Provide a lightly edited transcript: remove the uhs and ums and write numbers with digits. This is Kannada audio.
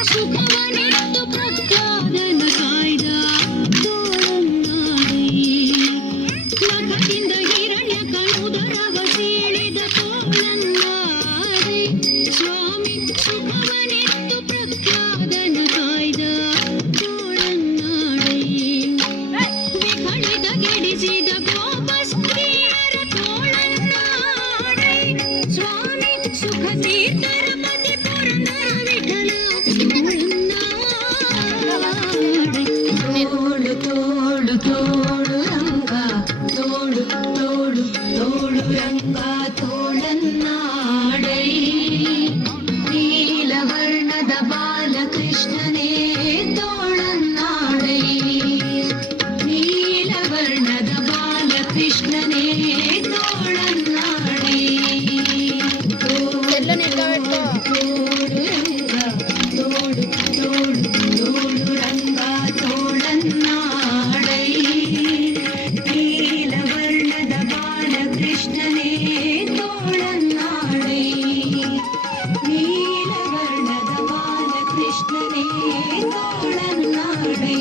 ಸುಖವನೆತ್ತು ಪ್ರಹ್ಲಾದನ ಕಾಯ್ದ ತೋಳನ್ನಾಡಿ ನಖದಿಂದ ಹಿರಣ್ಯ ಕಣುದರವ ಸೀಳಿದ ತೋಳನ್ನಾಡಿ ಸ್ವಾಮಿ ಸುಖವನೆತ್ತು ಪ್ರಹ್ಲಾದನ ಕಾಯ್ದ ತೋಳನ್ನಾಡಿ ವಿಖಳಿತ ಗೆಡಿಸಿದ ಗೋಪ ಸ್ತ್ರೀಯರ ತೋಳನ್ನಾಡಿ ಸ್ವಾಮಿ ಸುಖ ತೀರ್ಥರ ಪತಿ ಪುರಂದರ ವಿಠಲ ತೋಳು ತೋಳು ತೋಳು ರಂಗ ತೋಳು ತೋಳು ತೋಳು ರಂಗ ತೋಳನ್ನಾಡೈ ನೀಲವರ್ಣದ ಬಾಲಕೃಷ್ಣನೇ ತೋಳನ್ನಾಡೈ ನೀಲವರ್ಣದ ಬಾಲಕೃಷ್ಣನೇ ತೋಳನ್ನಾಡೈ ತೋಳು ರಂಗ ತೋಳು ತೋಳು ತೋಳು ರಂಗ ತೋಳನ್ನಾಡೈ ನೀಲವರ್ಣದ ಬಾಲಕೃಷ್ಣನೇ ತೋಳನ್ನಾಡೈ ನೀಲವರ್ಣದ ಬಾಲಕೃಷ್ಣನೇ ತೋಳನ್ನಾಡೈ